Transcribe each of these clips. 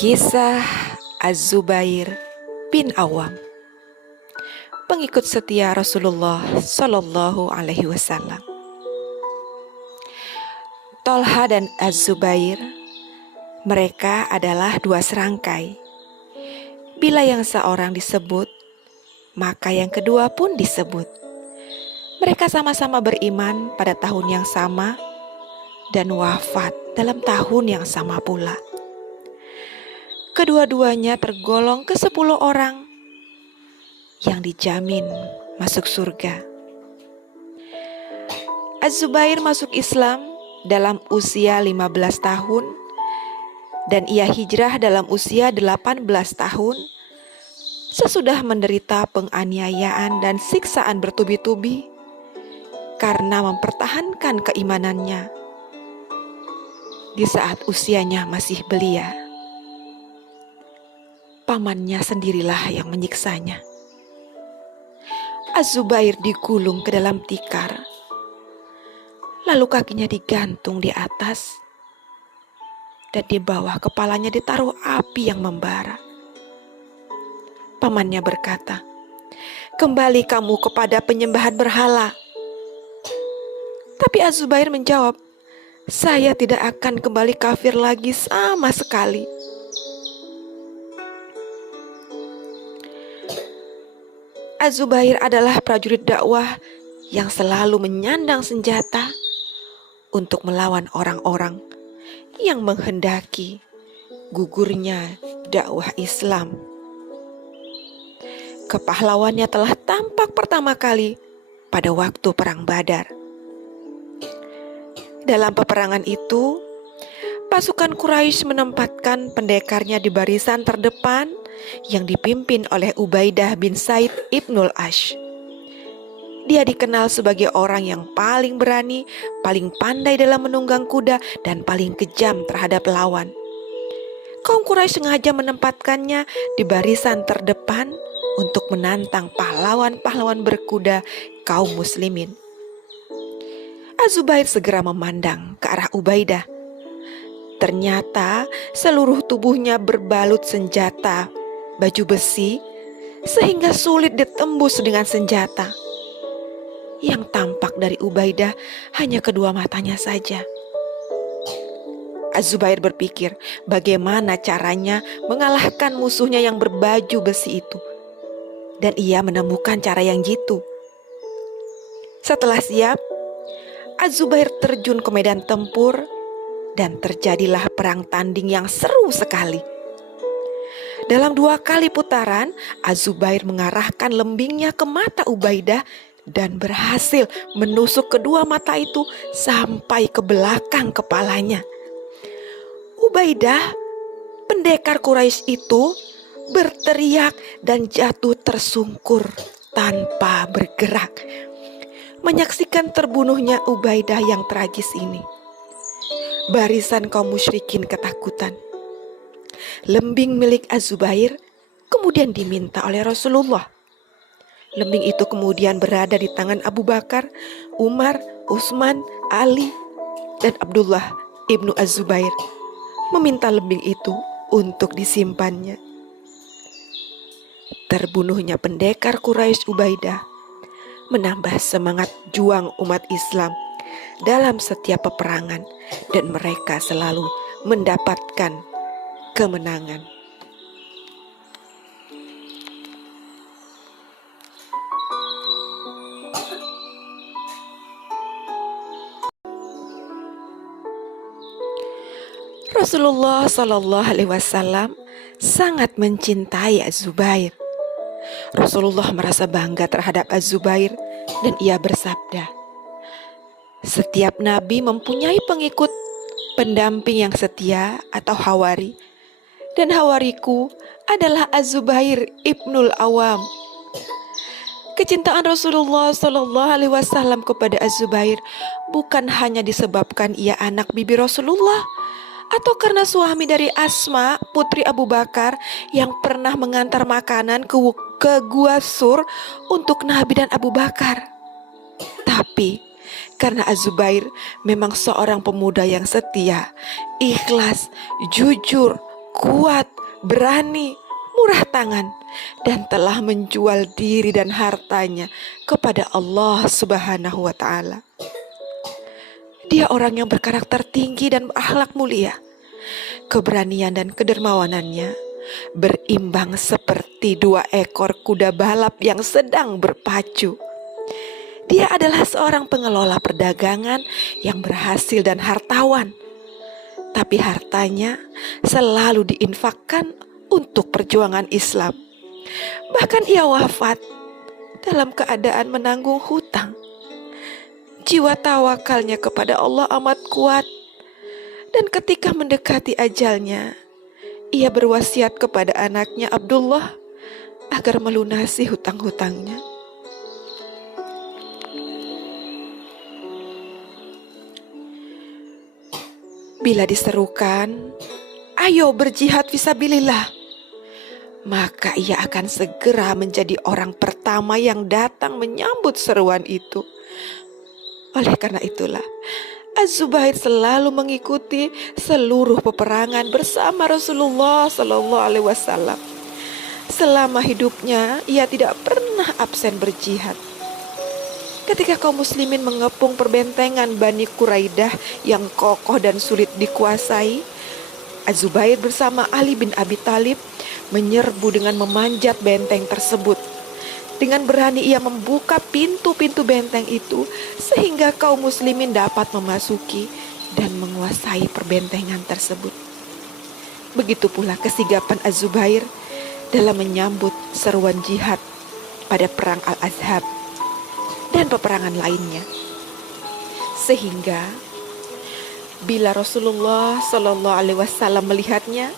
Kisah Az-Zubair bin Awam, pengikut setia Rasulullah Shallallahu Alaihi Wasallam. Tolha dan Az-Zubair, mereka adalah dua serangkai. Bila yang seorang disebut, maka yang kedua pun disebut. Mereka sama-sama beriman pada tahun yang sama dan wafat dalam tahun yang sama pula. Kedua-duanya tergolong ke 10 orang yang dijamin masuk surga. Az-Zubair masuk Islam dalam usia 15 tahun dan ia hijrah dalam usia 18 tahun sesudah menderita penganiayaan dan siksaan bertubi-tubi karena mempertahankan keimanannya di saat usianya masih belia. Pamannya sendirilah yang menyiksanya. Az-Zubair digulung ke dalam tikar, lalu kakinya digantung di atas, dan di bawah kepalanya ditaruh api yang membara. Pamannya berkata, "Kembali kamu kepada penyembahan berhala." Tapi Az-Zubair menjawab, "Saya tidak akan kembali kafir lagi sama sekali." Az-Zubair adalah prajurit dakwah yang selalu menyandang senjata untuk melawan orang-orang yang menghendaki gugurnya dakwah Islam. Kepahlawannya telah tampak pertama kali pada waktu Perang Badar. Dalam peperangan itu, pasukan Quraisy menempatkan pendekarnya di barisan terdepan yang dipimpin oleh Ubaidah bin Said ibnul Ash. Dia dikenal sebagai orang yang paling berani, paling pandai dalam menunggang kuda, dan paling kejam terhadap lawan. Kaum Quraisy sengaja menempatkannya di barisan terdepan untuk menantang pahlawan-pahlawan berkuda kaum muslimin. Az-Zubair segera memandang ke arah Ubaidah. Ternyata seluruh tubuhnya berbalut senjata, baju besi, sehingga sulit ditembus dengan senjata. Yang tampak dari Ubaidah hanya kedua matanya saja. Az-Zubair berpikir bagaimana caranya mengalahkan musuhnya yang berbaju besi itu. Dan ia menemukan cara yang jitu. Setelah siap, Az-Zubair terjun ke medan tempur dan terjadilah perang tanding yang seru sekali. Dalam 2 kali putaran, Az-Zubair mengarahkan lembingnya ke mata Ubaidah dan berhasil menusuk kedua mata itu sampai ke belakang kepalanya. Ubaidah, pendekar Quraisy itu, berteriak dan jatuh tersungkur tanpa bergerak. Menyaksikan terbunuhnya Ubaidah yang tragis ini, barisan kaum musyrikin ketakutan. Lembing milik Az-Zubair kemudian diminta oleh Rasulullah. Lembing itu kemudian berada di tangan Abu Bakar, Umar, Utsman, Ali, dan Abdullah ibnu Az-Zubair meminta lembing itu untuk disimpannya. Terbunuhnya pendekar Quraisy Ubaidah menambah semangat juang umat Islam dalam setiap peperangan, dan mereka selalu mendapatkan kemenangan. Rasulullah Shallallahu Alaihi Wasallam sangat mencintai Az-Zubair. Rasulullah merasa bangga terhadap Az-Zubair dan ia bersabda, "Setiap nabi mempunyai pengikut pendamping yang setia atau hawari, dan hawariku adalah Az-Zubair ibnul Awam." Kecintaan Rasulullah Shallallahu Alaihi Wasallam kepada Az-Zubair bukan hanya disebabkan ia anak bibi Rasulullah, atau karena suami dari Asma, putri Abu Bakar, yang pernah mengantar makanan ke Gua Sur untuk Nabi dan Abu Bakar. Tapi karena Az-Zubair memang seorang pemuda yang setia, ikhlas, jujur, kuat, berani, murah tangan, dan telah menjual diri dan hartanya kepada Allah Subhanahu wa Ta'ala. Dia orang yang berkarakter tinggi dan berakhlak mulia. Keberanian dan kedermawanannya berimbang seperti 2 ekor kuda balap yang sedang berpacu. Dia adalah seorang pengelola perdagangan yang berhasil dan hartawan. Tapi hartanya selalu diinfakkan untuk perjuangan Islam. Bahkan ia wafat dalam keadaan menanggung hutang. Jiwa tawakalnya kepada Allah amat kuat. Dan ketika mendekati ajalnya, ia berwasiat kepada anaknya Abdullah agar melunasi hutang-hutangnya. Bila diserukan, "Ayo berjihad fisabilillah," maka ia akan segera menjadi orang pertama yang datang menyambut seruan itu. Oleh karena itulah, Az-Zubair selalu mengikuti seluruh peperangan bersama Rasulullah Sallallahu Alaihi Wasallam. Selama hidupnya, ia tidak pernah absen berjihad. Ketika kaum muslimin mengepung perbentengan Bani Quraidah yang kokoh dan sulit dikuasai, Az-Zubair bersama Ali bin Abi Thalib menyerbu dengan memanjat benteng tersebut. Dengan berani ia membuka pintu-pintu benteng itu sehingga kaum muslimin dapat memasuki dan menguasai perbentengan tersebut. Begitu pula kesigapan Az-Zubair dalam menyambut seruan jihad pada perang Al-Ahzab dan peperangan lainnya. Sehingga bila Rasulullah Shallallahu Alaihi Wasallam melihatnya,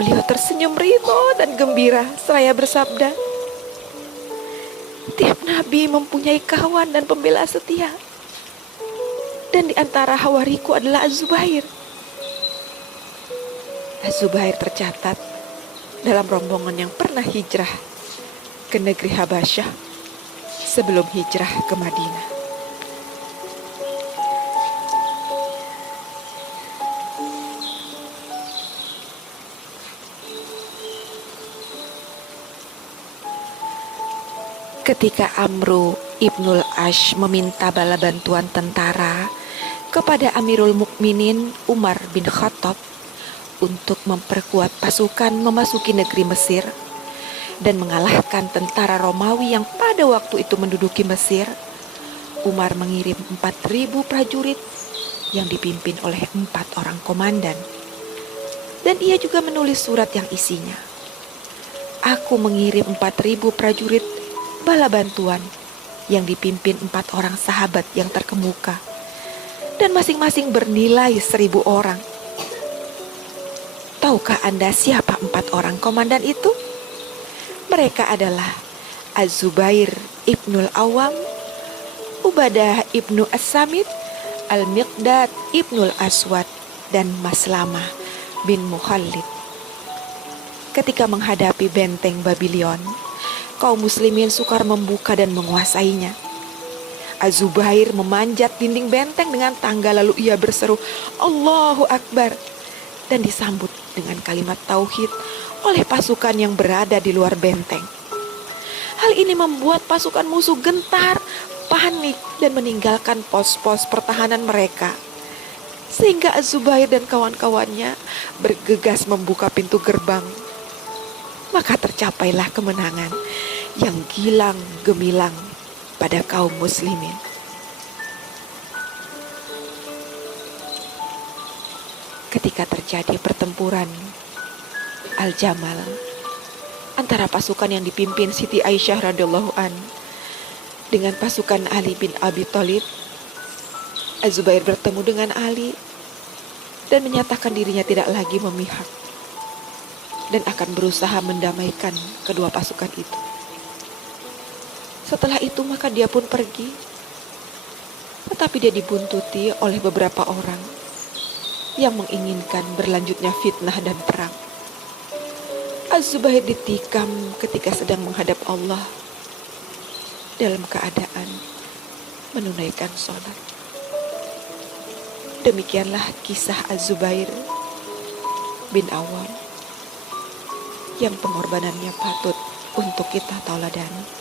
beliau tersenyum ridho dan gembira seraya bersabda, "Tiap Nabi mempunyai kawan dan pembela setia, dan di antara hawariku adalah Az-Zubair." Az-Zubair tercatat dalam rombongan yang pernah hijrah ke negeri Habasyah sebelum hijrah ke Madinah. Ketika Amru ibnul Ash meminta bala bantuan tentara kepada Amirul Mukminin Umar bin Khattab untuk memperkuat pasukan memasuki negeri Mesir dan mengalahkan tentara Romawi yang pada waktu itu menduduki Mesir, Umar mengirim 4.000 prajurit yang dipimpin oleh 4 orang komandan. Dan ia juga menulis surat yang isinya, "Aku mengirim 4.000 prajurit bala bantuan yang dipimpin 4 orang sahabat yang terkemuka, dan masing-masing bernilai 1.000 orang. Tahukah Anda siapa 4 orang komandan itu? Mereka adalah Az-Zubair ibnul Awam, Ubadah ibnu As-Samit, Al-Miqdad ibnul Aswad, dan Maslamah bin Mukhallid." Ketika menghadapi benteng Babylon, kaum muslimin sukar membuka dan menguasainya. Az-Zubair memanjat dinding benteng dengan tangga lalu ia berseru, "Allahu Akbar," dan disambut dengan kalimat tauhid oleh pasukan yang berada di luar benteng. Hal ini membuat pasukan musuh gentar, panik, dan meninggalkan pos-pos pertahanan mereka. Sehingga Az-Zubair dan kawan-kawannya bergegas membuka pintu gerbang. Maka tercapailah kemenangan yang gilang gemilang pada kaum muslimin. Ketika terjadi pertempuran Al-Jamal antara pasukan yang dipimpin Siti Aisyah radhiyallahu an dengan pasukan Ali bin Abi Thalib, Az-Zubair bertemu dengan Ali dan menyatakan dirinya tidak lagi memihak dan akan berusaha mendamaikan kedua pasukan itu. Setelah itu maka dia pun pergi, tetapi dia dibuntuti oleh beberapa orang yang menginginkan berlanjutnya fitnah dan perang. Az-Zubair ditikam ketika sedang menghadap Allah dalam keadaan menunaikan sholat. Demikianlah kisah Az-Zubair bin Awam yang pengorbanannya patut untuk kita tauladani.